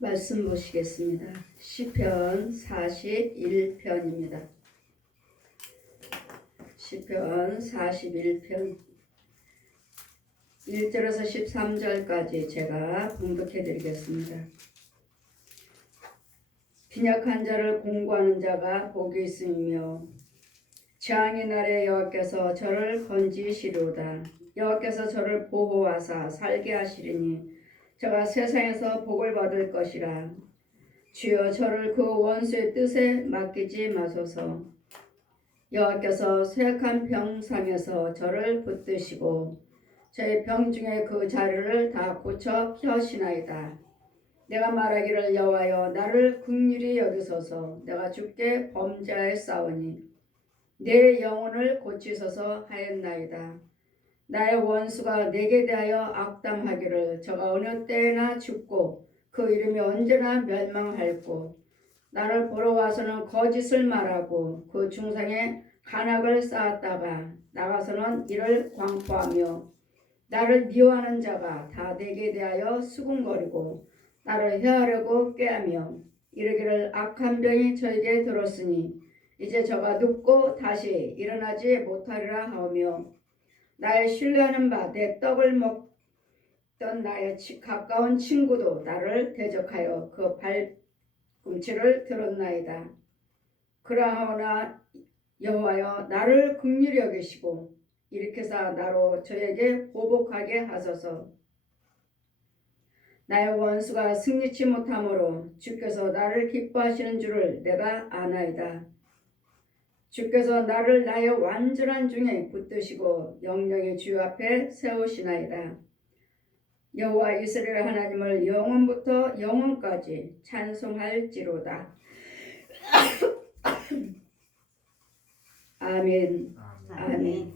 말씀 보시겠습니다. 시편 41편입니다. 시편 41편 1절에서 13절까지 제가 봉독해 드리겠습니다. 빈약한 자를 공고하는 자가 복이 있으며 재앙의 날에 여호와께서 저를 건지시리로다. 여호와께서 저를 보호하사 살게 하시리니 저가 세상에서 복을 받을 것이라. 주여 저를 그 원수의 뜻에 맡기지 마소서. 여호와께서 쇠약한 병상에서 저를 붙드시고 저의 병 중에 그 자리를 다 고쳐 펴시나이다. 내가 말하기를 여호와여 나를 긍휼히 여기소서. 내가 주께 범죄하였사오니 내 영혼을 고치소서 하였나이다. 나의 원수가 내게 대하여 악담하기를 저가 어느 때나 죽고 그 이름이 언제나 멸망할고 나를 보러 와서는 거짓을 말하고 그 중상에 간악을 쌓았다가 나가서는 이를 광포하며 나를 미워하는 자가 다 내게 대하여 수군거리고 나를 해하려고 꾀하며 이르기를 악한 병이 저에게 들었으니 이제 저가 눕고 다시 일어나지 못하리라 하며 나의 신뢰하는 바 내 떡을 먹던 나의 가까운 친구도 나를 대적하여 그 발꿈치를 들었나이다. 그러하오나 여호와여 나를 긍휼히 여기시고 일으켜사 나로 저에게 보복하게 하소서. 나의 원수가 승리치 못하므로 주께서 나를 기뻐하시는 줄을 내가 아나이다. 주께서 나를 나의 완전한 중에 붙드시고 영영의 주 앞에 세우시나이다. 여호와 이스라엘 하나님을 영원부터 영원까지 찬송할지로다. 아멘. 아멘.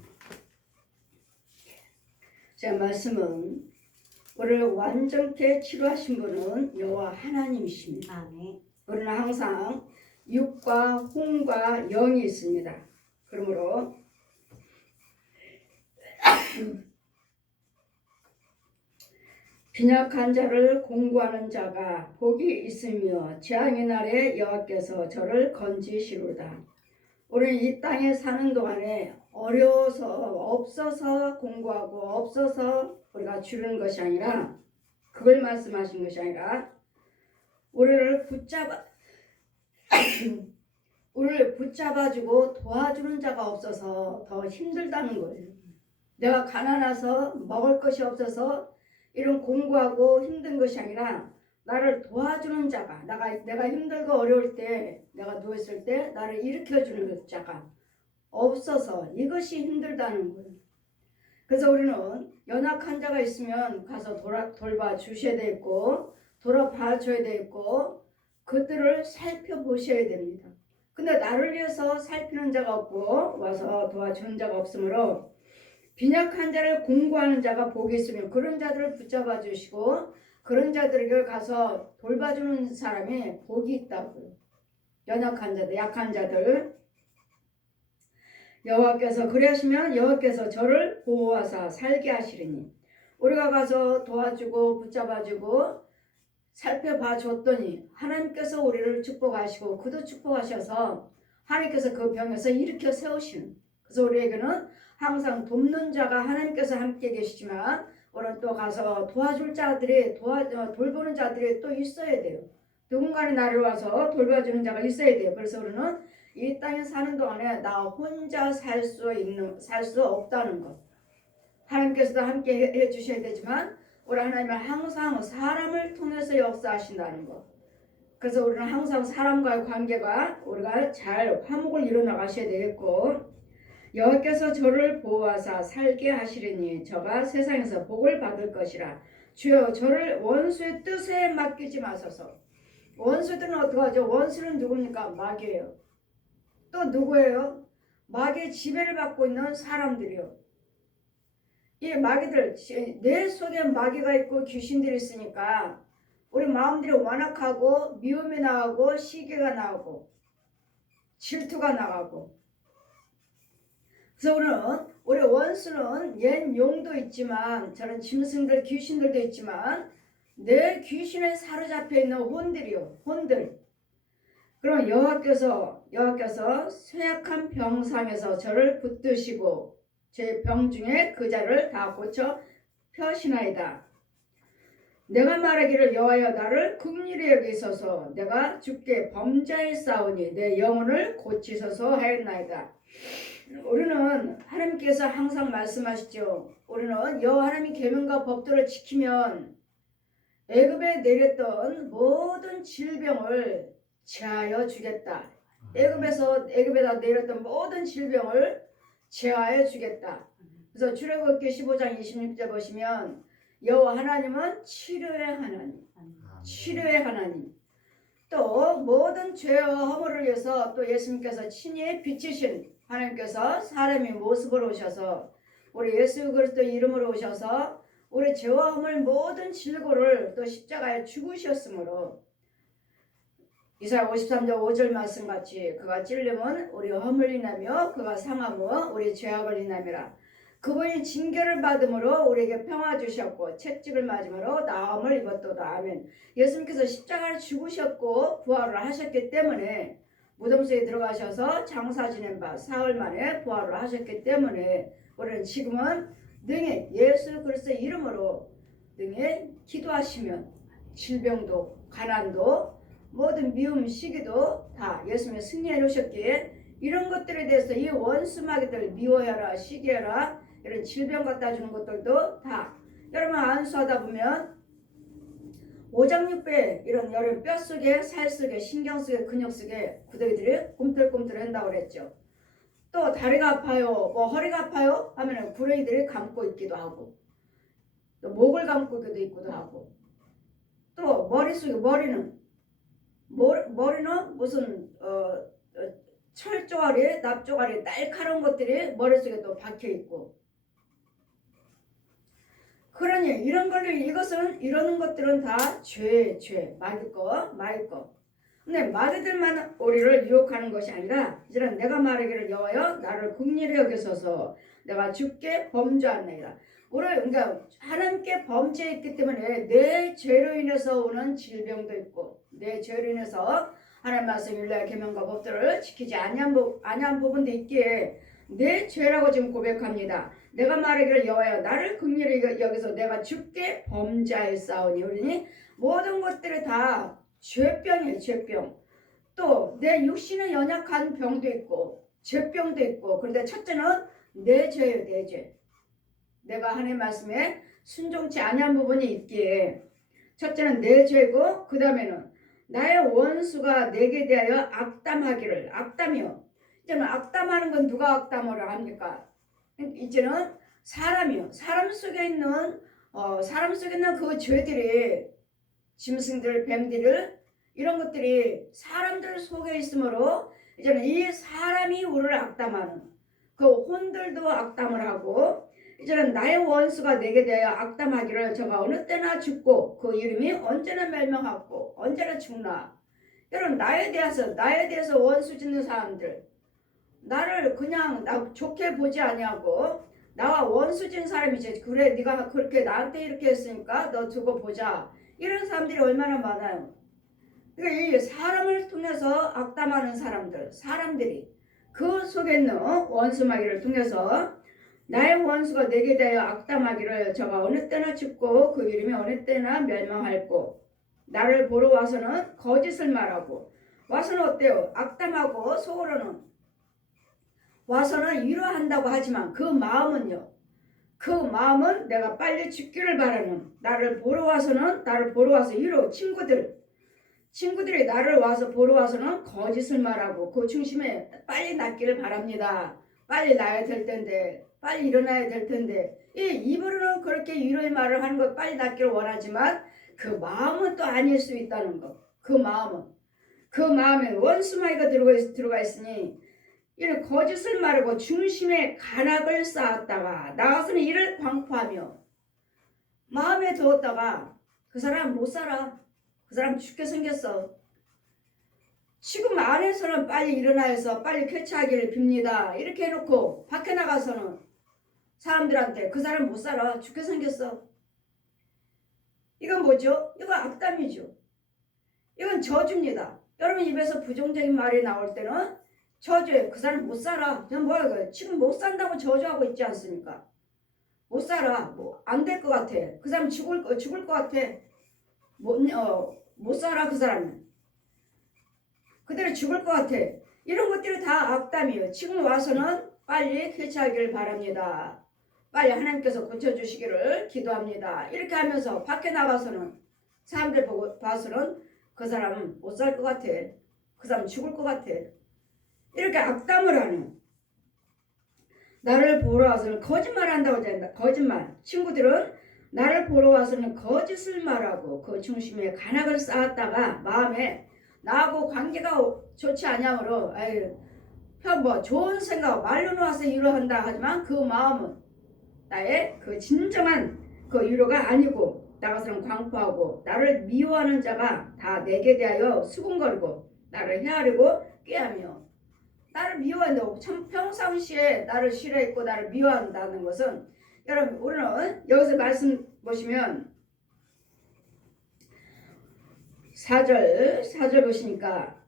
제 말씀은 우리를 완전케 치료하신 분은 여호와 하나님이십니다. 아멘. 우리는 항상 육과 혼과 영이 있습니다. 그러므로 빈약한 자를 공고하는 자가 복이 있으며 재앙의 날에 여호와께서 저를 건지시로다. 우리는 이 땅에 사는 동안에 어려워서 없어서 공고하고 없어서 우리가 주는 것이 아니라 그걸 말씀하신 것이 아니라 우리를 붙잡아주고 도와주는 자가 없어서 더 힘들다는 거예요. 내가 가난해서 먹을 것이 없어서 이런 공고하고 힘든 것이 아니라 나를 도와주는 자가 내가 힘들고 어려울 때 내가 누워있을 때 나를 일으켜주는 자가 없어서 이것이 힘들다는 거예요. 그래서 우리는 연약한 자가 있으면 가서 돌봐 주셔야 되고 돌아봐 줘야 되고 그들을 살펴보셔야 됩니다. 근데 나를 위해서 살피는 자가 없고 와서 도와주는 자가 없으므로 빈약한 자를 공고하는 자가 복이 있으면 그런 자들을 붙잡아 주시고 그런 자들에게 가서 돌봐주는 사람이 복이 있다고요. 연약한 자들, 약한 자들. 여호와께서 그러시면 여호와께서 저를 보호하사 살게 하시리니 우리가 가서 도와주고 붙잡아주고 살펴봐 줬더니 하나님께서 우리를 축복하시고 그도 축복하셔서 하나님께서 그 병에서 일으켜 세우시는. 그래서 우리에게는 항상 돕는 자가 하나님께서 함께 계시지만 우리는 또 가서 도와줄 자들이 돌보는 자들이 또 있어야 돼요. 누군가는 나를 와서 돌봐주는 자가 있어야 돼요. 그래서 우리는 이 땅에 사는 동안에 나 혼자 살 수 없다는 것. 하나님께서도 함께 해주셔야 되지만 우리 하나님은 항상 사람을 통해서 역사하신다는 것. 그래서 우리는 항상 사람과의 관계가 우리가 잘 화목을 이뤄나가셔야 되겠고 여호와께서 저를 보호하사 살게 하시리니 저가 세상에서 복을 받을 것이라. 주여 저를 원수의 뜻에 맡기지 마소서. 원수들은 어떡하죠? 원수는 누굽니까? 마귀예요. 또 누구예요? 마귀의 지배를 받고 있는 사람들이요. 이 마귀들, 뇌 속에 마귀가 있고 귀신들이 있으니까 우리 마음들이 완악하고 미움이 나오고 시기가 나오고 질투가 나가고. 그래서 우리 원수는 옛 용도 있지만 저런 짐승들 귀신들도 있지만 내 귀신에 사로잡혀 있는 혼들이요, 혼들. 그럼 여호와께서 쇠약한 병상에서 저를 붙드시고 제 병 중에 그 자를 다 고쳐 펴시나이다. 내가 말하기를 여호와여 나를 긍휼히 여기소서 내가 주께 범죄하였사오니 내 영혼을 고치소서 하였나이다. 우리는 하나님께서 항상 말씀하시죠. 우리는 여호와 하나님의 계명과 법도를 지키면 애굽에 내렸던 모든 질병을 제하여 주겠다. 애굽에다 내렸던 모든 질병을 제하여 주겠다. 그래서 출애굽기 15장 26절 보시면 여호와 하나님은 치료의 하나님, 치료의 하나님. 또 모든 죄와 허물을 위해서 또 예수님께서 친히 비치신 하나님께서 사람의 모습으로 오셔서 우리 예수 그리스도 이름으로 오셔서 우리 죄와 허물 모든 질고를 또 십자가에 죽으셨으므로 이사야 53장 5절 말씀같이 그가 찔림은 우리 허물 인하며 그가 상함은 우리 죄악을 인함이라. 그분이 징계를 받음으로 우리에게 평화 주셨고 채찍을 맞음으로 나음을 입었도다. 아멘. 예수님께서 십자가를 죽으셨고 부활을 하셨기 때문에 무덤 속에 들어가셔서 장사 지낸 바 사흘 만에 부활을 하셨기 때문에 우리는 지금은 능히 예수 그리스도 이름으로 능히 기도하시면 질병도 가난도 모든 미움 시기도 다 예수님이 승리해 놓으셨기에 이런 것들에 대해서 이 원수 마귀들 미워해라 시기해라 이런 질병 갖다 주는 것들도 다 여러분 안수하다 보면 오장육부에 이런 여러 뼈 속에 살 속에 신경 속에 근육 속에 구더기들이 꿈틀꿈틀 한다고 그랬죠. 또 다리가 아파요 뭐 허리가 아파요 하면은 구렁이들이 감고 있기도 하고 또 목을 감고 있기도 하고 또 머릿속에 머리는 무슨 철조가리 납조가리 날카로운 것들이 머릿속에 또 박혀있고 그러니 이러는 것들은 다 죄 마귀 거 근데 마귀들만 우리를 유혹하는 것이 아니라 이제는 내가 말하기를 여호와여 나를 긍휼히 여기소서 내가 주께 범죄하나이다. 그러니까 하나님께 범죄했기 때문에 내 죄로 인해서 오는 질병도 있고 내 죄로 인해서 하나님 말씀 율례 계명과 법들을 지키지 아니한 부분도 있기에 내 죄라고 지금 고백합니다. 내가 말하기를 여호와여 나를 긍휼히 여기서 내가 주께 범죄하였사오니 우리니 모든 것들이 다 죄병이에요. 죄병. 또 내 육신에 연약한 병도 있고 죄병도 있고 그런데 첫째는 내 죄예요. 내 죄. 내가 하나님 말씀에 순종치 아니한 부분이 있기에 첫째는 내 죄고 그 다음에는 나의 원수가 내게 대하여 악담이요. 이제는 악담하는 건 누가 악담을 합니까? 이제는 사람이요. 사람 속에 있는 그 죄들이 짐승들, 뱀들 이런 것들이 사람들 속에 있으므로 이제는 이 사람이 우리를 악담하는 그 혼들도 악담을 하고 이제는 나의 원수가 내게 대하여 악담하기를 저가 어느 때나 죽고 그 이름이 언제나 멸망하고 언제나 죽나. 여러분 나에 대해서 원수 짓는 사람들 나를 그냥 좋게 보지 아니하고 나와 원수 짓는 사람이지 그래 네가 그렇게 나한테 이렇게 했으니까 너 두고 보자 이런 사람들이 얼마나 많아요. 그러니까 이 사람을 통해서 악담하는 사람들이 그 속에 있는 원수 마귀를 통해서 나의 원수가 내게 대하여 악담하기를 저가 어느 때나 죽고 그 이름이 어느 때나 멸망할고 나를 보러 와서는 거짓을 말하고 와서는 어때요? 악담하고 속으로는 와서는 위로한다고 하지만 그 마음은 내가 빨리 죽기를 바라는 나를 보러 와서 위로 친구들이 나를 보러 와서는 거짓을 말하고 그 중심에 빨리 낫기를 바랍니다. 빨리 나야 될 텐데 빨리 일어나야 될 텐데 이 입으로는 그렇게 위로의 말을 하는 것 빨리 낫기를 원하지만 그 마음은 또 아닐 수 있다는 것. 그 마음에 원수마귀가 들어가 있으니 이를 거짓을 말하고 중심에 간악을 쌓았다가 나가서는 이를 광포하며 마음에 두었다가 그 사람 못 살아. 그 사람 죽게 생겼어. 지금 안에서는 빨리 일어나서 빨리 쾌차하기를 빕니다. 이렇게 해놓고 밖에 나가서는 사람들한테 그 사람 못 살아. 죽게 생겼어. 이건 뭐죠? 이거 악담이죠. 이건 저주입니다. 여러분 입에서 부정적인 말이 나올 때는 저주예요. 그 사람 못 살아. 그냥 뭐야 이거. 지금 못 산다고 저주하고 있지 않습니까? 못 살아. 뭐 안 될 것 같아. 그 사람 죽을 것 같아. 못 살아 그 사람은. 그대로 죽을 것 같아. 이런 것들이 다 악담이에요. 지금 와서는 빨리 쾌차하기를 바랍니다. 빨리 하나님께서 고쳐주시기를 기도합니다. 이렇게 하면서 밖에 나가서는 사람들 봐서는 그 사람은 못 살 것 같아. 그 사람 죽을 것 같아. 이렇게 악담을 하는, 나를 보러 와서는 거짓말 한다고 한다. 거짓말. 친구들은 나를 보러 와서는 거짓을 말하고 그 중심에 간악을 쌓았다가 마음에 나하고 관계가 좋지 않냐므로 뭐 좋은 생각 말로 놓아서 위로한다 하지만 그 마음은 나의 그 진정한 그 위로가 아니고 나가서는 광포하고 나를 미워하는 자가 다 내게 대하여 수군거리고 나를 헤아리고 꾀하며. 나를 미워한다고. 참 평상시에 나를 싫어했고 나를 미워한다는 것은, 여러분 우리는 여기서 말씀 보시면 4절 보시니까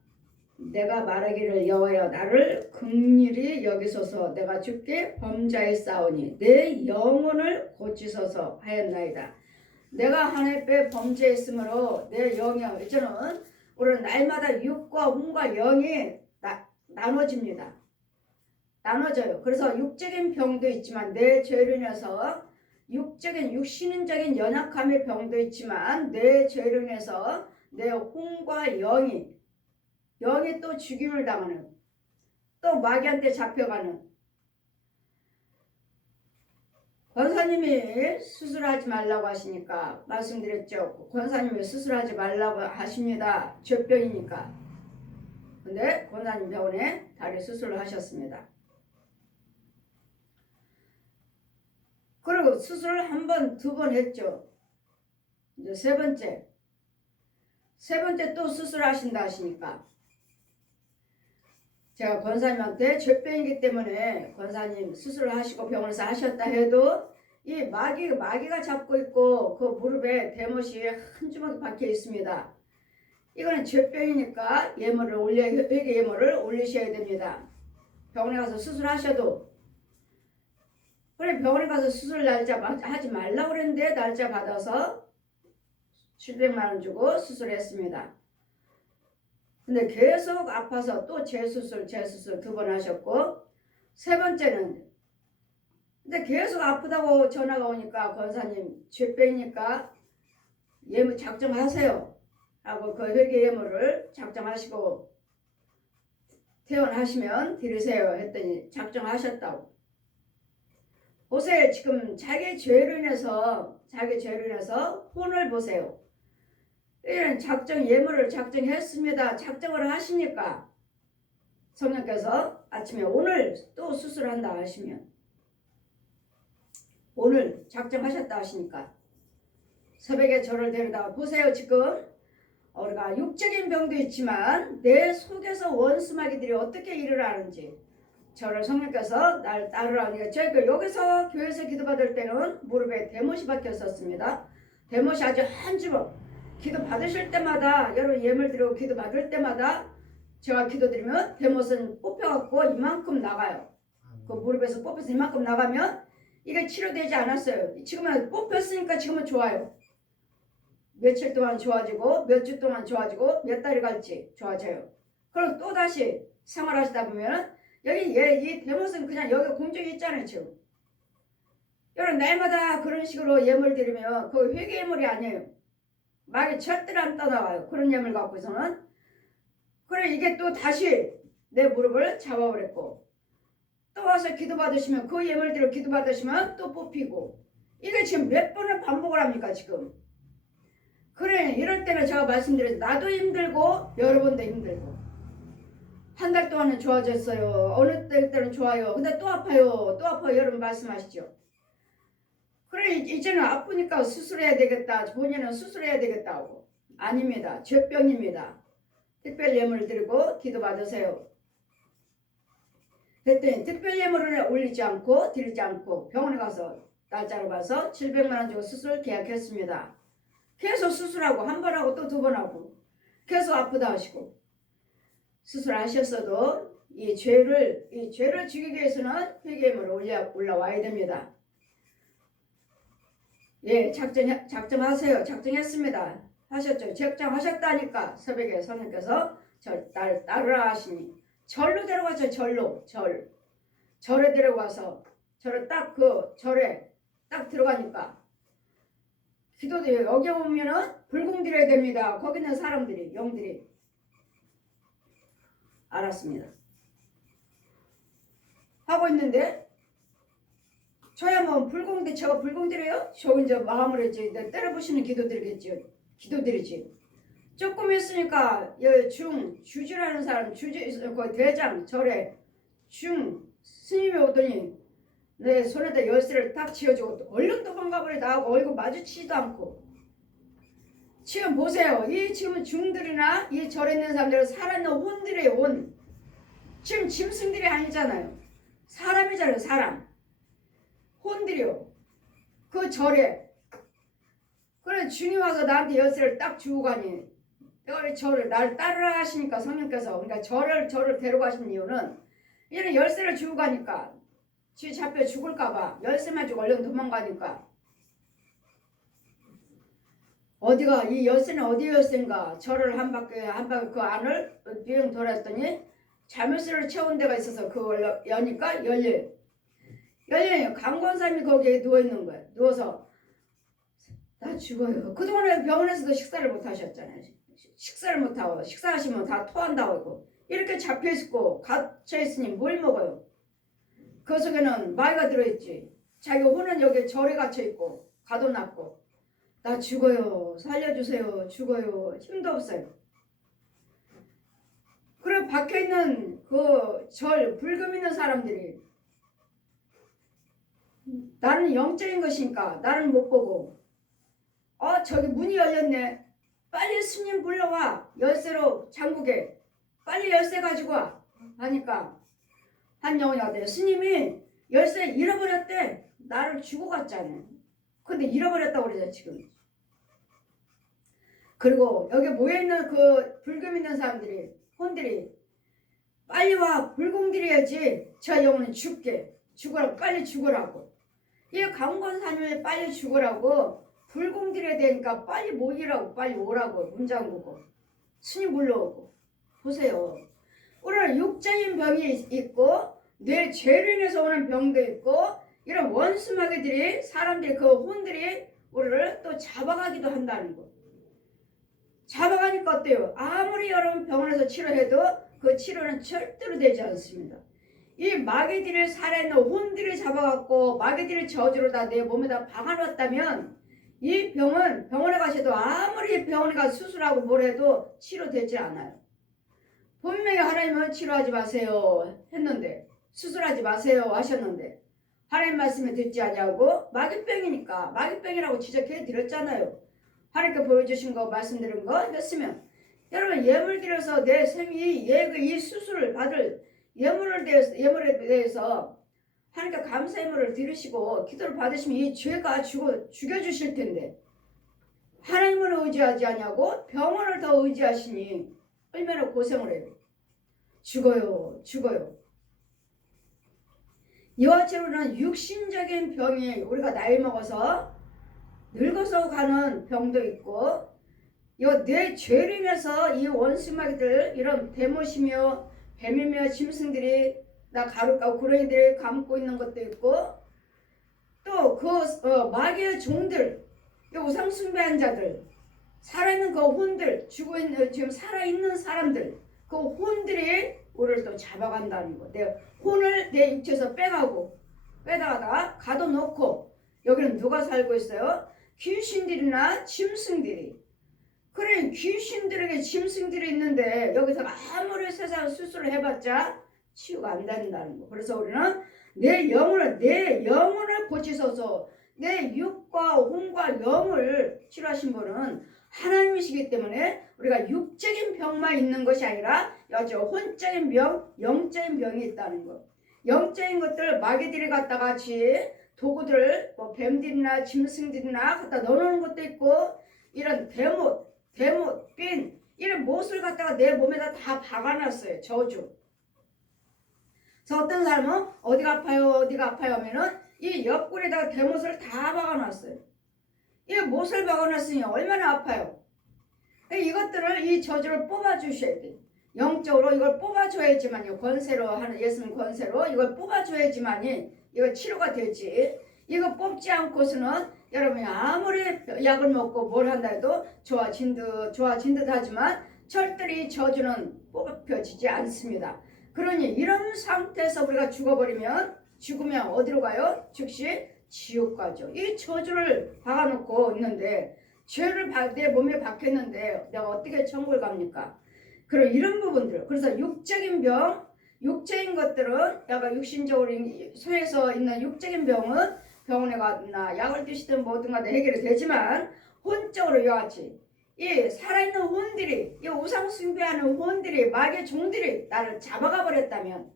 내가 말하기를 여호와여 나를 긍휼히 여기소서 내가 주께 범죄하였사오니 내 영혼을 고치소서 하였나이다. 내가 하나님께 범죄했으므로 내 영이, 이제는 우리는 날마다 육과 혼과 영이 나눠집니다. 나눠져요. 그래서 육적인 병도 있지만 내 죄로 인해서 육신적인 연약함의 병도 있지만 내 죄로 인해서 내 혼과 영이 또 죽임을 당하는, 또 마귀한테 잡혀가는. 권사님이 수술하지 말라고 하시니까 말씀드렸죠. 권사님이 수술하지 말라고 하십니다. 죄병이니까. 근데 권사님 병원에 다리 수술을 하셨습니다. 그리고 수술을 한 번, 두 번 했죠. 이제 세 번째 또 수술하신다 하시니까 제가 권사님한테 죄병이기 때문에 권사님 수술을 하시고 병원에서 하셨다 해도 이 마귀가 잡고 있고 그 무릎에 대못이 한 주먹이 박혀 있습니다. 이거는 죄병이니까 회개 예물을 올리셔야 됩니다. 병원에 가서 수술하셔도. 그래, 병원에 가서 수술 날짜 하지 말라고 그랬는데 날짜 받아서 700만 원 주고 수술했습니다. 근데 계속 아파서 또 재수술 두 번 하셨고, 세 번째는 근데 계속 아프다고 전화가 오니까 권사님 죄병이니까 예물 작정하세요 하고 그 회개 예물을 작정하시고 퇴원하시면 드리세요 했더니 작정하셨다고. 보세요. 지금 자기 죄로 인해서 혼을 보세요. 이런 예물을 작정했습니다. 작정을 하시니까 성령께서 아침에 오늘 또 수술한다 하시면, 오늘 작정하셨다 하시니까 새벽에 저를 데려다가 보세요. 지금 우리가 육적인 병도 있지만 내 속에서 원수마귀들이 어떻게 일을 하는지 저를 성령께서 날 따르라니까. 제가 여기서 교회에서 기도받을 때는 무릎에 대못이 박혔었습니다. 대못이 아주 한 주먹. 기도 받으실 때마다, 여러분 예물 드리고 기도 받을 때마다 제가 기도드리면 대못은 뽑혀갖고 이만큼 나가요. 그 무릎에서 뽑혀서 이만큼 나가면 이게 치료되지 않았어요. 지금은 뽑혔으니까 지금은 좋아요. 며칠 동안 좋아지고 몇 주 동안 좋아지고 몇 달이 갈지 좋아져요. 그럼 또 다시 생활하시다 보면 여기 이 대못은 그냥 여기 공중에 있잖아요. 지금 여러분 날마다 그런 식으로 예물 드리면 그 회개 예물이 아니에요. 마귀 절대로 안 떠나와요. 그런 예물 갖고서는. 그래, 이게 또 다시 내 무릎을 잡아버렸고, 또 와서 기도 받으시면 그 예물대로 기도 받으시면 또 뽑히고, 이게 지금 몇 번을 반복을 합니까 지금. 그래, 이럴 때는 제가 말씀드려서 나도 힘들고 여러분도 힘들고, 한 달 동안은 좋아졌어요. 어느 때는 좋아요. 근데 또 아파요. 여러분 말씀하시죠. 그래, 이제는 아프니까 수술해야 되겠다. 본인은 수술해야 되겠다고. 아닙니다. 죄병입니다. 특별 예물을 드리고 기도 받으세요. 그랬더니 특별 예물을 올리지 않고 드리지 않고 병원에 가서 날짜로 가서 700만 원 주고 수술 계약했습니다. 계속 수술하고 한 번 하고 또 두 번 하고 계속 아프다 하시고 수술하셨어도 이 죄를 죽이기 위해서는 회개물로 올라와야 됩니다. 예, 작정하세요. 작정했습니다. 하셨죠. 작정하셨다니까 새벽에 성령께서 날 따르라 하시니 절로 데려가죠. 절에 데려가서 절에 딱 절에 딱 들어가니까 기도드려요. 여기 오면은 불공드려야 됩니다. 거기 있는 사람들이 영들이 알았습니다. 하고 있는데 저야 뭐 제가 불공드려요? 저 이제 마음으로 이제 때려부시는 기도드리지. 조금 했으니까 주주라는 사람 그 대장 절에 스님이 오더니 내 손에다 열쇠를 딱 쥐어주고 얼른 도망가버려 나하고 얼굴 마주치지도 않고. 지금 보세요. 이 지금 중들이나 이 절에 있는 사람들은 살아있는 혼들이에요. 혼. 지금 짐승들이 아니잖아요. 사람이잖아요. 사람. 혼들이요. 그 절에. 그래 주님 와서 나한테 열쇠를 딱 주고 가니 내가 절을 날 따르라 하시니까 성령께서 그러니까 절을 데려가신 이유는 이런 열쇠를 주고 가니까 쥐 잡혀 죽을까봐 열쇠만 주고 얼른 도망가니까 어디가 이 열쇠는 어디 열쇠인가 절을 한 바퀴 그 안을 비행 돌았더니 자물쇠를 채운 데가 있어서 그걸 여니까 열려요. 강권사님이 거기에 누워있는 거예요. 누워서 나 죽어요. 그동안에 병원에서도 식사를 못 하셨잖아요. 식사를 못하고 식사하시면 다 토한다고 하고 이렇게 잡혀있고 갇혀있으니 뭘 먹어요. 그 속에는 마귀가 들어있지. 자기 혼은 여기 절에 갇혀있고 가둬놨고 나 죽어요. 살려주세요. 죽어요. 힘도 없어요. 그리고 박혀있는 그 불금 있는 사람들이 나는 영적인 것이니까 나를 못 보고 저기 문이 열렸네. 빨리 스님 불러와. 열쇠로 장국에 빨리 열쇠 가지고 와. 하니까 한 영혼이 왔대요. 스님이 열쇠 잃어버렸대. 나를 주고 갔잖아요. 근데 잃어버렸다고 그러죠 지금. 그리고 여기 모여있는 그 불금 있는 사람들이 혼들이 빨리 와. 불공드려야지. 저 영혼은 죽으라고 빨리 죽으라고. 이 강권사님이 빨리 죽으라고 불공드려야 되니까 빨리 모이라고 빨리 오라고 문 잠그고 스님 불러오고. 보세요. 우리는 육적인 병이 있고 뇌 죄로 인해서 오는 병도 있고 이런 원수마귀들이 사람들이 그 혼들이 우리를 또 잡아가기도 한다는 거. 잡아가니까 어때요? 아무리 여러분 병원에서 치료해도 그 치료는 절대로 되지 않습니다. 이 마귀들이 살아있는 혼들이 잡아갖고 마귀들이 저주로 다 내 몸에다 박아놨다면 이 병은 병원에 가셔도 아무리 병원에 가서 수술하고 뭘 해도 치료되지 않아요. 분명히 하나님은 치료하지 마세요 했는데 수술하지 마세요 하셨는데 하나님 말씀에 듣지 않냐고 마귀병이니까 마귀병이라고 지적해 드렸잖아요. 하나님께 보여주신 거 말씀드린 거 했으면 여러분 예물 드려서 내 생이 이 수술을 받을 예물에 대해서 하나님께 감사 예물을 드리시고 기도를 받으시면 이 죄가 죽여주실 텐데 하나님을 의지하지 않냐고 병원을 더 의지하시니 얼마나 고생을 해요. 죽어요. 이와 같이로는 육신적인 병이 우리가 나이 먹어서 늙어서 가는 병도 있고 내 죄로 인해서 이 원수마귀들 이런 대못이며 뱀이며 짐승들이 나 가루가고 구렁이들이 감고 있는 것도 있고 또 마귀의 종들 우상 숭배한 자들 살아있는 그 혼들 지금 살아있는 사람들 그 혼들이 우리를 또 잡아간다는 거. 내 혼을 내 육체에서 빼다가 가둬놓고 여기는 누가 살고 있어요? 귀신들이나 짐승들이. 그래 귀신들에게 짐승들이 있는데 여기서 아무리 세상 수술을 해봤자 치유가 안 된다는 거. 그래서 우리는 내 영혼을 고치소서. 내 육과 혼과 영을 치료하신 분은 하나님이시기 때문에 우리가 육적인 병만 있는 것이 아니라 여기 혼적인 병, 영적인 병이 있다는 거. 영적인 것들 마귀들이 갖다 같이 도구들 뱀들이나 짐승들이나 갖다 넣어놓는 것도 있고 이런 대못, 핀 이런 못을 갖다가 내 몸에다 다 박아놨어요. 저주. 그래서 어떤 사람은 어디가 아파요 하면은 이 옆구리에다가 대못을 다 박아놨어요. 이 못을 박아놨으니 얼마나 아파요. 이것들을 이 저주를 뽑아주셔야 돼요. 영적으로 이걸 뽑아줘야지만요. 권세로 하는 예수님 권세로 이걸 뽑아줘야지만이 이거 치료가 되지. 이거 뽑지 않고서는 여러분이 아무리 약을 먹고 뭘 한다 해도 좋아진 듯 하지만 절대로 이 저주는 뽑혀지지 않습니다. 그러니 이런 상태에서 우리가 죽으면 어디로 가요? 즉시 지옥 가죠. 이 저주를 박아놓고 있는데 죄를 내 몸에 박혔는데 내가 어떻게 천국을 갑니까? 그런 이런 부분들. 그래서 육적인 것들은 내가 육신적으로 소에서 있는 육적인 병은 병원에 가나 약을 드시든 뭐든 간에 해결이 되지만 혼적으로 이와 같이 이 살아있는 혼들이 이 우상 숭배하는 혼들이 마귀의 종들이 나를 잡아가 버렸다면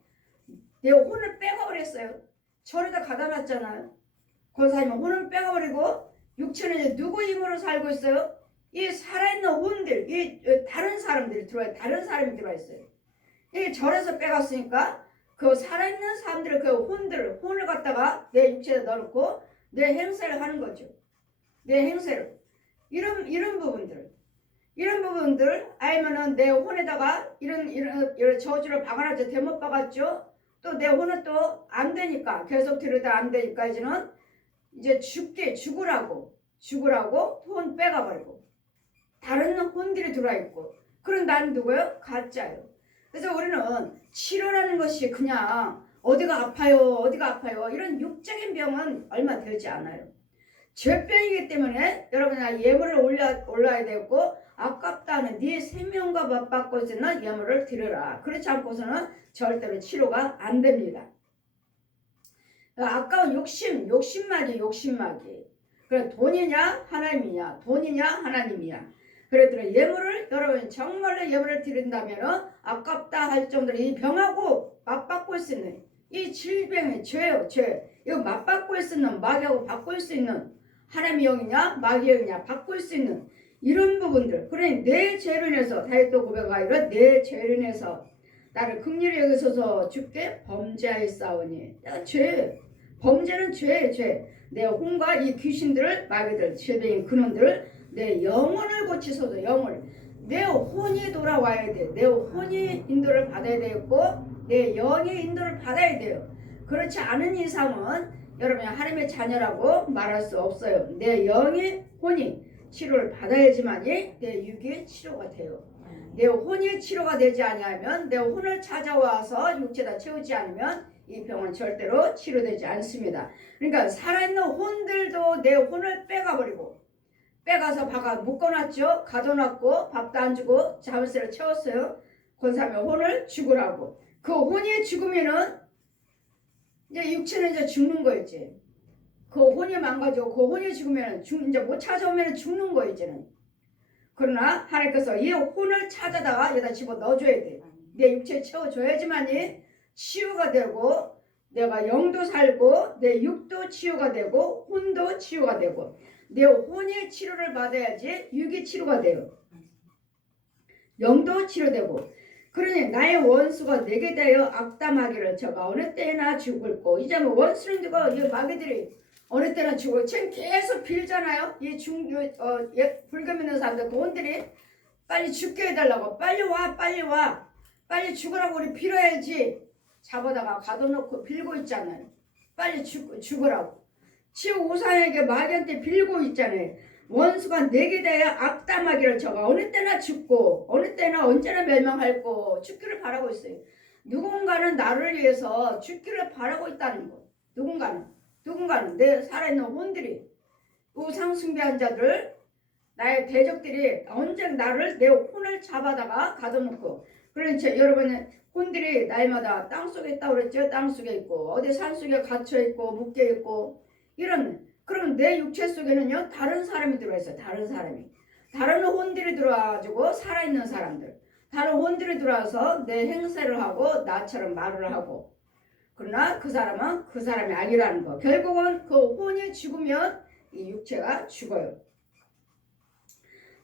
내 혼을 빼가 버렸어요. 절에다 가다 놨잖아요. 권사님은 혼을 빼가 버리고 육체는 이제 누구 힘으로 살고 있어요? 이 살아있는 혼들, 이 다른 사람들이 들어와요. 다른 사람이 들어와 있어요. 이 절에서 빼갔으니까 그 살아있는 사람들의 그 혼을 갖다가 내 육체에 넣어놓고 내 행세를 하는 거죠. 내 행세를. 이런 부분들 알면은 내 혼에다가 이런 저주를 박아놨죠. 대못 박았죠. 또 내 혼은 또 안 되니까 계속 들으다 안 되니까 이제 죽으라고 혼 빼가버리고 다른 혼들이 들어와 있고 그런 나는 누구예요? 가짜예요. 그래서 우리는 치료라는 것이 그냥 어디가 아파요 이런 육적인 병은 얼마 되지 않아요. 죄병이기 때문에 여러분이 예물을 올라야 되고 아깝다는 네 생명과 맞받고 있는 예물을 드려라. 그렇지 않고서는 절대로 치료가 안 됩니다. 아까운 욕심마귀. 그래 돈이냐 하나님이냐. 그랬더니 예물을 여러분 정말로 예물을 드린다면 아깝다 할 정도로 이 병하고 맞받고 있는 이 질병의 죄요. 이거 맞받고 있는 마귀하고 바꿀 수 있는 하나님의 영이냐 마귀의 영이냐 바꿀 수 있는 이런 부분들. 그러니 내 죄로 인해서 다윗도 고백하기를 내 죄로 인해서 나를 긍휼히 여기소서 주께 범죄하였사오니. 범죄는 죄. 내 혼과 이 귀신들을 마귀들 질병인 근원들을 내 영혼을 고치소서. 내 혼이 돌아와야 돼. 내 혼이 인도를 받아야 되고 내 영의 인도를 받아야 돼요. 그렇지 않은 이상은 여러분이 하나님의 자녀라고 말할 수 없어요. 내 영의 혼이 치료를 받아야지만이 내 육의 치료가 돼요. 내 혼이 치료가 되지 아니하면 내 혼을 찾아와서 육체다 채우지 않으면 이 병은 절대로 치료되지 않습니다. 그러니까 살아있는 혼들도 내 혼을 빼가서 묶어놨죠. 가둬놨고 밥도 안 주고 자물쇠를 채웠어요. 권사면 혼을 죽으라고. 그 혼이 죽으면은 이제 육체는 이제 죽는 거였지. 그 혼이 망가지고 그 혼이 죽으면 이제 못 찾아오면 죽는 거 이제는. 그러나 하나님께서 이 혼을 찾아다가 여기다 집어 넣어줘야 돼. 내 육체에 채워줘야지만이 치유가 되고 내가 영도 살고 내 육도 치유가 되고 혼도 치유가 되고 내 혼이 치료를 받아야지 육이 치료가 돼요. 영도 치료되고. 그러니 나의 원수가 내게 대하여 악담하기를 저가 어느 때나 죽을고. 이제 뭐 원수는 누가 이 마귀들이 어느 때나 죽어. 지금 계속 빌잖아요. 불교 믿는 사람들 그분들이 빨리 죽게 해달라고. 빨리 와. 빨리 죽으라고 우리 빌어야지. 잡아다가 가둬놓고 빌고 있잖아요. 빨리 죽으라고. 지금 우상에게 마귀한테 빌고 있잖아요. 원수가 내게 대하여 악담하기를 저가 어느 때나 죽고 어느 때나 언제나 멸망할고 죽기를 바라고 있어요. 누군가는 나를 위해서 죽기를 바라고 있다는 거. 누군가는 내 살아있는 혼들이 우상 숭배한 자들 나의 대적들이 언제 내 혼을 잡아다가 가둬놓고. 그러니까 여러분의 혼들이 날마다 땅속에 있다고 그랬죠. 땅속에 있고 어디 산속에 갇혀있고 묶여있고 그러면 내 육체 속에는요 다른 사람이 들어있어요. 다른 혼들이 들어와가지고 살아있는 사람들, 다른 혼들이 들어와서 내 행세를 하고 나처럼 말을 하고. 그러나 그 사람은 그 사람이 아니라는 거. 결국은 그 혼이 죽으면 이 육체가 죽어요.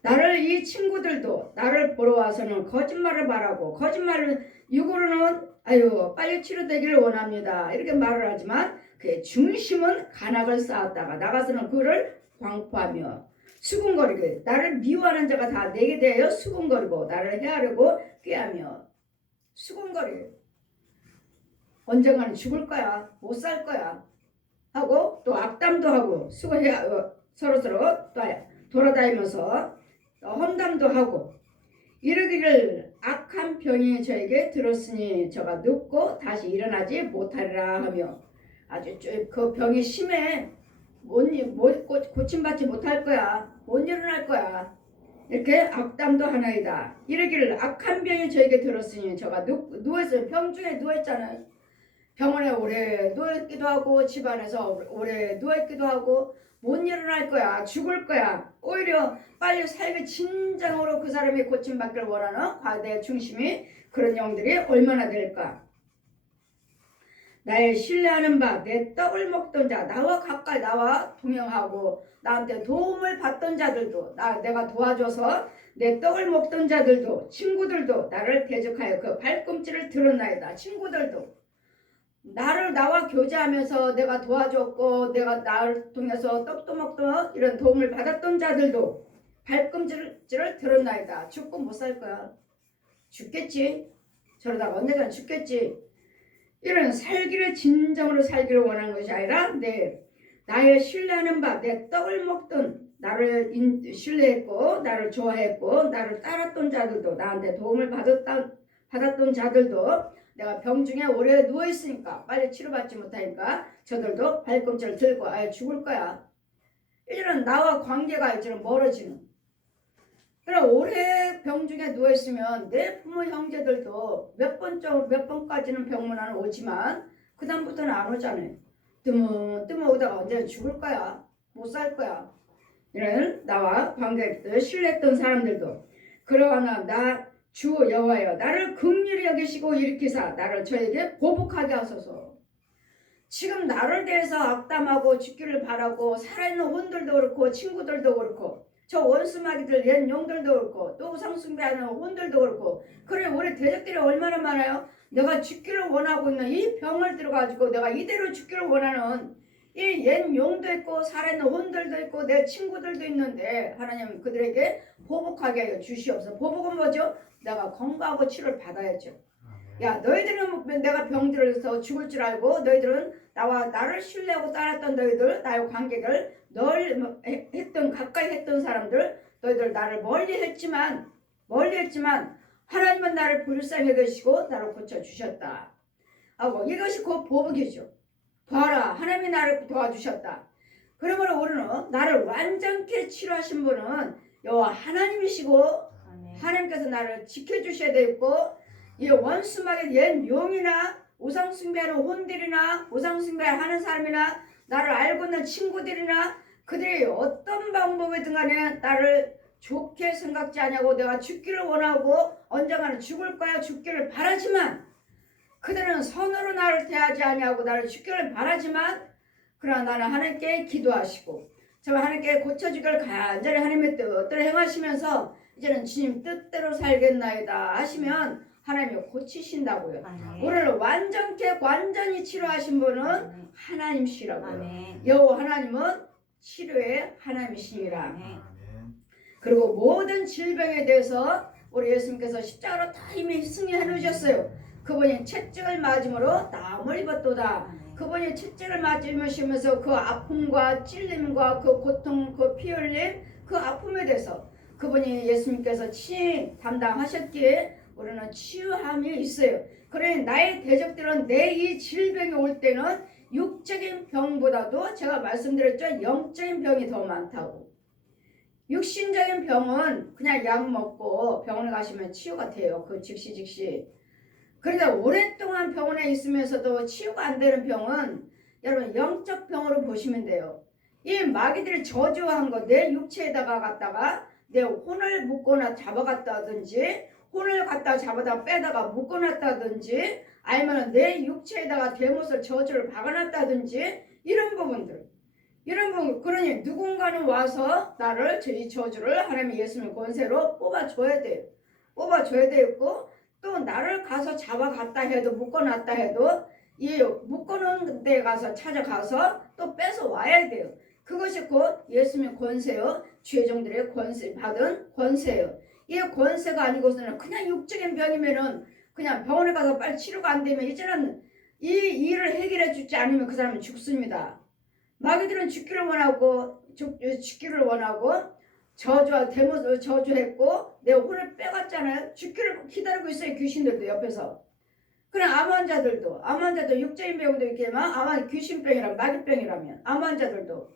나를 이 친구들도 나를 보러 와서는 거짓말을 말하고 거짓말을 육으로는 아유 빨리 치료되기를 원합니다 이렇게 말을 하지만 그의 중심은 간악을 쌓았다가 나가서는 그를 광포하며 수군거리고 나를 미워하는 자가 다 내게 대하여 수군거리고 나를 해하려고 꾀하며 수군거리 언젠가는 죽을 거야 못 살 거야 하고 또 악담도 하고 서로서로 또 돌아다니면서 험담도 하고 이르기를 악한 병이 저에게 들었으니 저가 눕고 다시 일어나지 못하리라 하며 아주 그 병이 심해 고침받지 못할 거야 못 일어날 거야 이렇게 악담도 하나이다. 이르기를 악한 병이 저에게 들었으니 저가 누워있어요. 병 중에 누워있잖아요. 병원에 오래 누워있기도 하고 집안에서 오래 누워있기도 하고 못 일어날 거야 죽을 거야 오히려 빨리 살기 진정으로 그 사람이 고침받기를 원하는 과대의 중심이 그런 영들이 얼마나 될까. 나의 신뢰하는 바 내 떡을 먹던 자 나와 가까이 나와 동행하고 나한테 도움을 받던 자들도 내가 도와줘서 내 떡을 먹던 자들도 친구들도 나를 대적하여 그 발꿈치를 들었나이다. 친구들도 나와 교제하면서 내가 도와줬고 내가 나를 통해서 떡도 먹던 이런 도움을 받았던 자들도 발꿈치를 들었나이다. 죽고 못 살 거야. 죽겠지. 저러다가 언젠간 죽겠지. 이런 살기를 진정으로 살기를 원하는 것이 아니라 나의 신뢰하는 바 내 떡을 먹던 나를 신뢰했고 나를 좋아했고 나를 따랐던 자들도 나한테 도움을 받았던 자들도 내가 병 중에 오래 누워있으니까 빨리 치료받지 못하니까 저들도 발꿈치를 들고 아예 죽을 거야. 이제는 나와 관계가 이제는 멀어지는. 그럼 오래 병 중에 누워있으면 내 부모 형제들도 몇 번까지는 병문안은 오지만 그 다음부터는 안 오잖아요. 뜨문 오다가 언제 죽을 거야. 못 살 거야. 이런 나와 관계를 신뢰했던 사람들도 그러나 나 주 여호와여 나를 긍휼히 여기시고 일으키사 나를 저에게 보복하게 하소서. 지금 나를 대해서 악담하고 죽기를 바라고 살아있는 혼들도 그렇고 친구들도 그렇고 저 원수마귀들 옛 용들도 그렇고 또 우상숭배하는 혼들도 그렇고 그래 우리 대적들이 얼마나 많아요. 내가 죽기를 원하고 있는 이 병을 들어가지고 내가 이대로 죽기를 원하는 이 옛 용도 있고 살아있는 혼들도 있고 내 친구들도 있는데 하나님 그들에게 보복하게 하여 주시옵소서. 보복은 뭐죠? 내가 건강하고 치료를 받아야죠. 야 너희들은 내가 병들어서 죽을 줄 알고 너희들은 나를 신뢰하고 따랐던 너희들 나의 관계를 널 했던 가까이 했던 사람들 너희들 나를 멀리 했지만 하나님은 나를 불쌍히 여기시고 나를 고쳐주셨다 하고 이것이 곧 보복이죠. 봐라 하나님이 나를 도와주셨다. 그러므로 우리는 나를 완전케 치료하신 분은 여호와 하나님이시고 하나님께서 나를 지켜주셔야 되고 이 원수마귀 옛 용이나 우상숭배하는 혼들이나 우상숭배하는 사람이나 나를 알고 있는 친구들이나 그들이 어떤 방법이든 간에 나를 좋게 생각지 않냐고 내가 죽기를 원하고 언젠가는 죽을 거야 죽기를 바라지만 그들은 선으로 나를 대하지 않냐고 나를 죽기를 바라지만 그러나 나는 하나님께 기도하시고 정말 하나님께 고쳐주기를 간절히 하나님의 뜻대로 행하시면서 이제는 주님 뜻대로 살겠나이다 하시면 하나님이 고치신다고요. 아멘. 우리를 완전히 치료하신 분은 하나님이시라고요. 여호와 하나님은 치료의 하나님이시니라. 아멘. 그리고 모든 질병에 대해서 우리 예수님께서 십자가로 다 이미 승리해 놓으셨어요. 그분이 채찍을 맞음으로 나음을 입었도다. 그분이 채찍을 맞으시면서 그 아픔과 찔림과 그 고통, 그 피 흘림, 그 아픔에 대해서 그분이 예수님께서 친히 담당하셨기에 우리는 치유함이 있어요. 그러니 나의 대적들은 내 이 질병이 올 때는 육적인 병보다도 제가 말씀드렸죠. 영적인 병이 더 많다고. 육신적인 병은 그냥 약 먹고 병원에 가시면 치유가 돼요. 그 즉시. 그런데 오랫동안 병원에 있으면서도 치유가 안 되는 병은 여러분 영적 병으로 보시면 돼요. 이 마귀들이 저주한 거 내 육체에다가 갖다가 내 혼을 묶거나 잡아갔다든지 혼을 갖다 잡아다 빼다가 묶어놨다든지 아니면 내 육체에다가 대못을 저주를 박아놨다든지 이런 부분들 이런 분, 그러니 누군가는 와서 나를 이 저주를 하나님의 예수님의 권세로 뽑아줘야 돼요. 뽑아줘야 되고 또 나를 가서 잡아갔다 해도 묶어놨다 해도 이 묶어놓은 데 가서 찾아가서 또 뺏어 와야 돼요. 그것이 곧 예수님의 권세요. 죄종들의 권세 받은 권세요. 이 권세가 아니고서는 그냥 육적인 병이면은 그냥 병원에 가서 빨리 치료가 안 되면 이제는 이 일을 해결해 주지 않으면 그 사람은 죽습니다. 마귀들은 죽기를 원하고 저주와 데모 저주했고 내 혼을 빼갔잖아요. 죽기를 기다리고 있어요. 귀신들도 옆에서. 그럼 암 환자도 육적인 병도 있겠지만 귀신병이라면 마귀병이라면 암 환자들도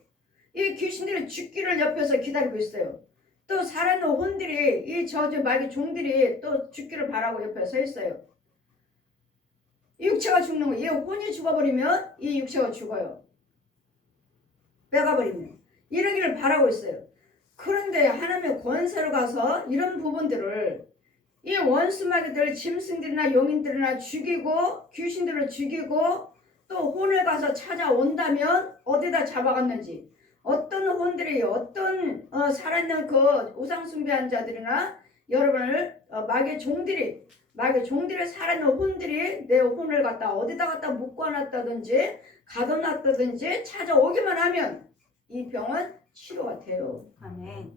이 귀신들이 죽기를 옆에서 기다리고 있어요. 또 살아있는 혼들이 이 저주 마귀 종들이 또 죽기를 바라고 옆에 서 있어요. 이 육체가 죽는 거예요. 이 혼이 죽어버리면 이 육체가 죽어요. 빼가버리면 이러기를 바라고 있어요. 그런데 하나님의 권세로 가서 이런 부분들을 이 원수마귀들 짐승들이나 용인들이나 죽이고 귀신들을 죽이고 또 혼을 가서 찾아온다면 어디다 잡아갔는지 어떤 혼들이 어떤 살아있는 그 우상숭배한 자들이나 여러분을 마귀의 종들이 살아있는 혼들이 내 혼을 갖다 어디다 갖다 묶어놨다든지 가둬놨다든지 찾아오기만 하면 이 병은 치료가 돼요. 아멘.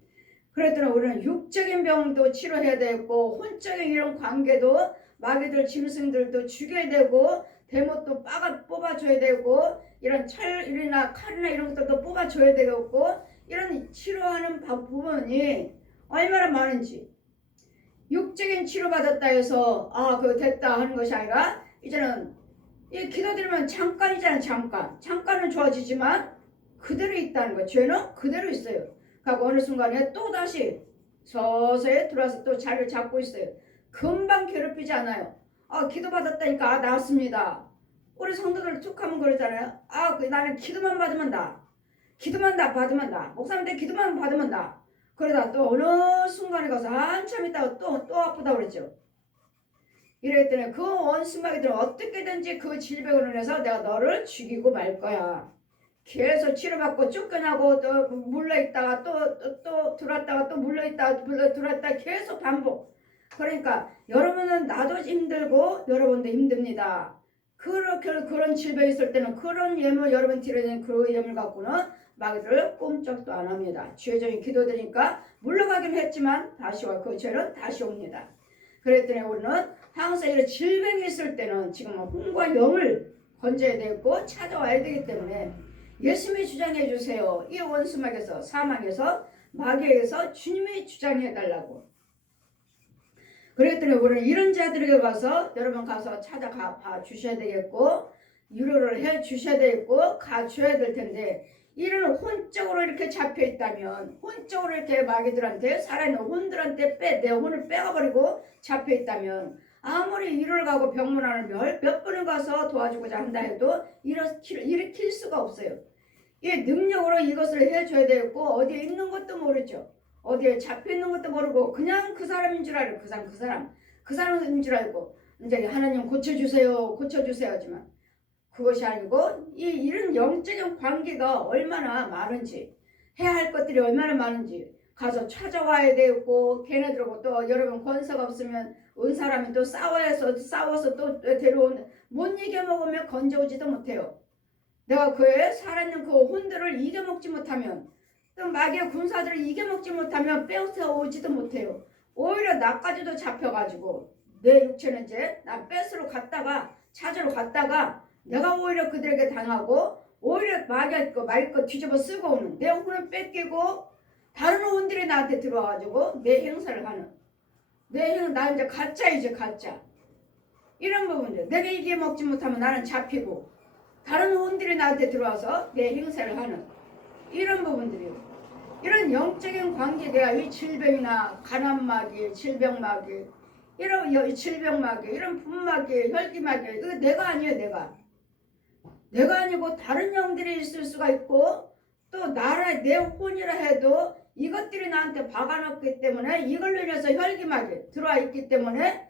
그랬더니 우리는 육적인 병도 치료해야 되고 혼적인 이런 관계도 마귀들 짐승들도 죽여야 되고 대못도 뽑아줘야 되고 이런 철이나 칼이나 이런 것들도 뽑아줘야 되고 이런 치료하는 부분이 얼마나 많은지 육적인 치료받았다 해서 그거 됐다 하는 것이 아니라 이제는 이 기도드리면 잠깐이잖아요. 잠깐은 좋아지지만 그대로 있다는 거예요. 죄는 그대로 있어요. 그러니까 어느 순간에 또 다시 서서히 들어와서 또 자리를 잡고 있어요. 금방 괴롭히지 않아요. 기도받았다니까 나았습니다. 우리 성도들 툭 하면 그러잖아요. 나는 기도만 받으면 나. 기도만 받으면 나. 목사님한테 기도만 받으면 나. 그러다 또 어느 순간에 가서 한참 있다가 또 아프다 그랬죠. 이랬더니 그 원수마귀들은 어떻게든지 그 질병으로 인해서 내가 너를 죽이고 말 거야. 계속 치료받고 쫓겨나고 또 물러있다가 또 들어왔다가 또 물러있다가 들어왔다가 계속 반복. 그러니까 여러분은 나도 힘들고 여러분도 힘듭니다. 그런 질병이 있을 때는 그런 예물 여러분 드리는 그 예물 갖고는 마귀를 꼼짝도 안 합니다. 죄종이 기도되니까 물러가긴 했지만 다시 와. 그 죄는 다시 옵니다. 그랬더니 우리는 항상 이런 질병이 있을 때는 지금 혼과 영을 건져야 되고 찾아와야 되기 때문에 예수님이 주장해 주세요. 이 원수막에서 사망에서 마귀에게서 주님이 주장해 달라고. 그랬더니 우리는 이런 자들에게 가서 여러분 가서 찾아가 봐 주셔야 되겠고 유료를 해 주셔야 되겠고 가줘야 될 텐데 이런 혼적으로 이렇게 잡혀 있다면 혼적으로 이렇게 마귀들한테 살아있는 혼들한테 내 혼을 빼가버리고 잡혀 있다면 아무리 위로를 가고 병문안을 몇 번을 가서 도와주고자 한다 해도 일으킬 수가 없어요. 이 능력으로 이것을 해줘야 되고 어디에 있는 것도 모르죠. 어디에 잡혀 있는 것도 모르고 그냥 그 사람인 줄 알고 그 사람인 줄 알고 이제 하나님 고쳐주세요 하지만 그것이 아니고 이런 영적인 관계가 얼마나 많은지 해야 할 것들이 얼마나 많은지 가서 찾아와야 되고 걔네들하고 또 여러분 권세가 없으면 온 사람이 또 싸워서 또 데려온 못 이겨먹으면 건져오지도 못해요. 내가 그에 살아있는 그 혼들을 이겨먹지 못하면 또 마귀의 군사들을 이겨먹지 못하면 빼앗아오지도 못해요. 오히려 나까지도 잡혀가지고 내 육체는 이제 나 뺏으러 갔다가 찾으러 갔다가 내가 오히려 그들에게 당하고 오히려 마귀 거 뒤집어 쓰고 오는 내 혼을 뺏기고 다른 혼들이 나한테 들어와가지고 내 행사를 하는 나 이제 가짜 이런 부분들 내가 이겨먹지 못하면 나는 잡히고 다른 혼들이 나한테 들어와서 내 행사를 하는 이런 부분들이요. 이런 영적인 관계가 이 질병이나 가난마귀, 질병마귀, 이런 질병마귀, 이런 분마귀, 혈기마귀 이거 내가 아니에요. 내가 아니고 다른 영들이 있을 수가 있고 또 내 혼이라 해도 이것들이 나한테 박아놨기 때문에 이걸로 인해서 혈기마귀 들어와 있기 때문에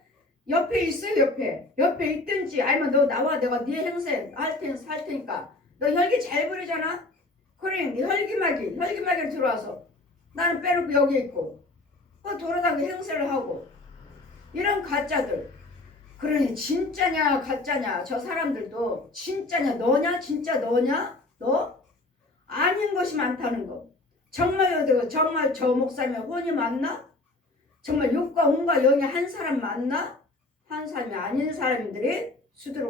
옆에 있어요. 옆에 있든지 아니면 너 나와 내가 네 행세 할 테니까 너 혈기 잘 부리잖아. 그러니 혈기막이 들어와서 나는 빼놓고 여기 있고 돌아다니고 행세를 하고 이런 가짜들. 그러니 진짜냐 가짜냐 저 사람들도 진짜냐 너냐 진짜 너냐 너? 아닌 것이 많다는 거. 정말 저 목사님의 혼이 맞나? 정말 육과 혼과 영이 한 사람 맞나? 한 사람이 아닌 사람들이 수두룩